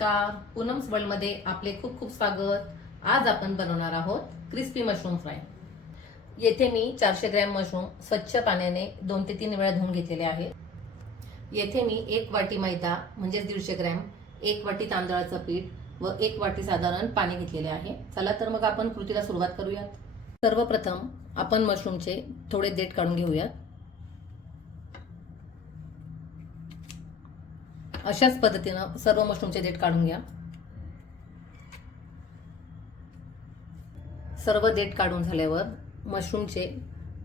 नमस्कार. पूनम्स वर्ल्डमध्ये आपले खूप खूप स्वागत. आज आपण बनवणार आहोत क्रिस्पी मशरूम फ्राय. येथे मी चारशे ग्रॅम मशरूम स्वच्छ पाण्याने दोन ते तीन वेळा धुवून घेतलेले आहे येथे मी एक वाटी मैदा म्हणजेच दीडशे ग्रॅम एक वाटी तांदळाचं पीठ व एक वाटी साधारण पाणी घेतलेले आहे. चला तर मग आपण कृतीला सुरुवात करूयात. सर्वप्रथम आपण मशरूमचे थोडे देठ काढून घेऊयात. अशाच पद्धतीनं सर्व मशरूमचे देठ काढून घ्या. सर्व देठ काढून झाल्यावर मशरूमचे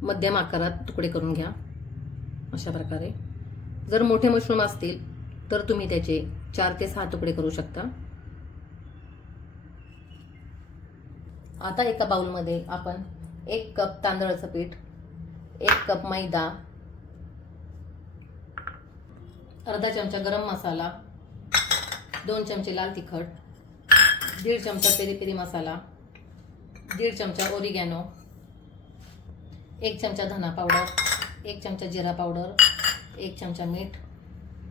मध्यम आकारात तुकडे करून घ्या. अशा प्रकारे. जर मोठे मशरूम असतील तर तुम्ही त्याचे चार ते सहा तुकडे करू शकता. आता एका बाउलमध्ये आपण एक कप तांदळाचं पीठ एक कप मैदा अर्धा चमचा गरम मसाला दोन चमचे लाल तिखट दीड चमचा पेरी पेरी मसाला दीड चमचा ओरिगॅनो एक चमचा धना पावडर एक चमचा जिरा पावडर एक चमचा मीठ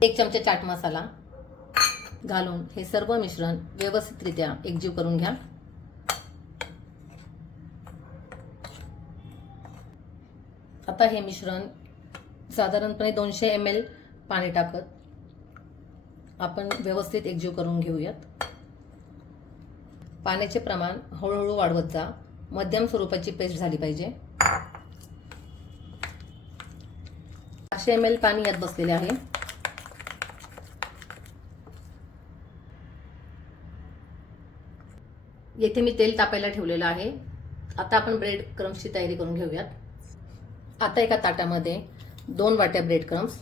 एक चमचा चाट मसाला. घालून हे सर्व मिश्रण व्यवस्थितरित्या एकजीव करून घ्या. आता हे मिश्रण साधारणपणे दोनशे एम एल पाणी टाकत. आपण व्यवस्थित एकजीव करून घेऊयात. पाण्याचे प्रमाण हळूहळू वाढवत जा. मध्यम स्वरूपाची पेस्ट झाली पाहिजे. पाचशे एम एल पाणी यात बसलेले आहे. येथे मी तेल तापायला ठेवलेलं आहे. आता आपण ब्रेड क्रम्सची तयारी करून घेऊयात. आता एका ताटामध्ये दोन वाट्या ब्रेड क्रम्स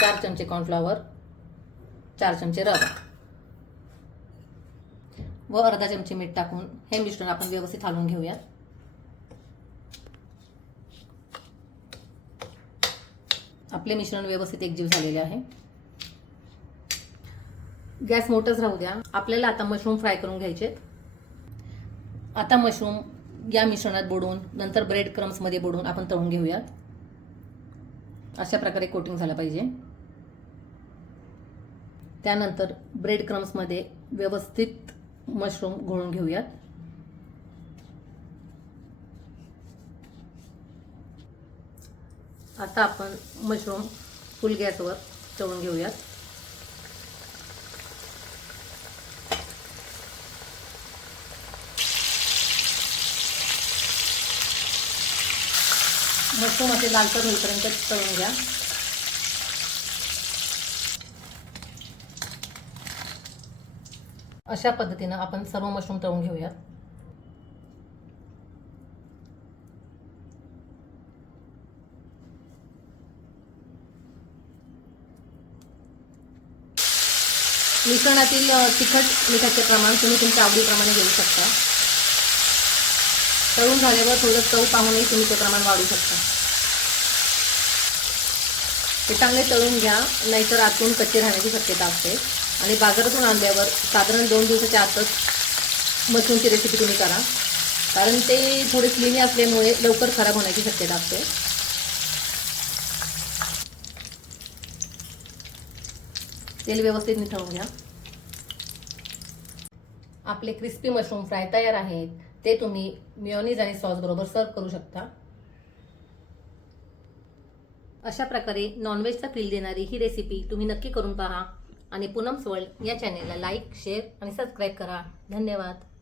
चार चमचे कॉर्नफ्लॉवर चार चमचे रवा. व अर्धा चमचे मीठ टाकून हे मिश्रण आपण व्यवस्थित हलवून घेऊयात आपले मिश्रण व्यवस्थित एकजीव झालेले आहे. गॅस मोठंच राहू द्या. आपल्याला आता मशरूम फ्राय करून घ्यायचे. आता मशरूम या मिश्रणात बुडवून नंतर ब्रेड क्रम्समध्ये बुडवून आपण तळून घेऊयात. अशा प्रकारे कोटिंग झालं पाहिजे. त्यानंतर ब्रेड क्रम्समध्ये व्यवस्थित मशरूम घोळून घेऊयात. आता आपण मशरूम फुल गॅसवर तळून घेऊयात. मशरूम असे लालसर होईपर्यंत तळून घ्या. अशा पद्धतीनं आपण सर्व मशरूम तळून घेऊयात. मिश्रणातील तिखट मिठाचे प्रमाण तुम्ही तुमच्या आवडीप्रमाणे घेऊ शकता. तळून झाल्यावर थोडं चव पाहूनही तुम्ही ते प्रमाण वाढवू शकता. ते चांगले तळून घ्या नाहीतर आतून कच्चे राहण्याची शक्यता असते. आणि बाजारातून आणल्यावर साधारण दोन दिवसाच्या आतच मशरूमची रेसिपी तुम्ही करा. कारण ते थोडे स्लिमी असल्यामुळे लवकर खराब होण्याची शक्यता असते. तेल व्यवस्थित निथळून घ्या. आपले क्रिस्पी मशरूम फ्राय तयार आहेत. ते तुम्ही मिओनीज आणि सॉस बरोबर सर्व करू शकता. अशा प्रकारे नॉनव्हेजचा फील देणारी ही रेसिपी तुम्ही नक्की करून पहा. आणि पूनम वर्ल्ड या चॅनेलला लाईक शेअर आणि सबस्क्राईब करा. धन्यवाद.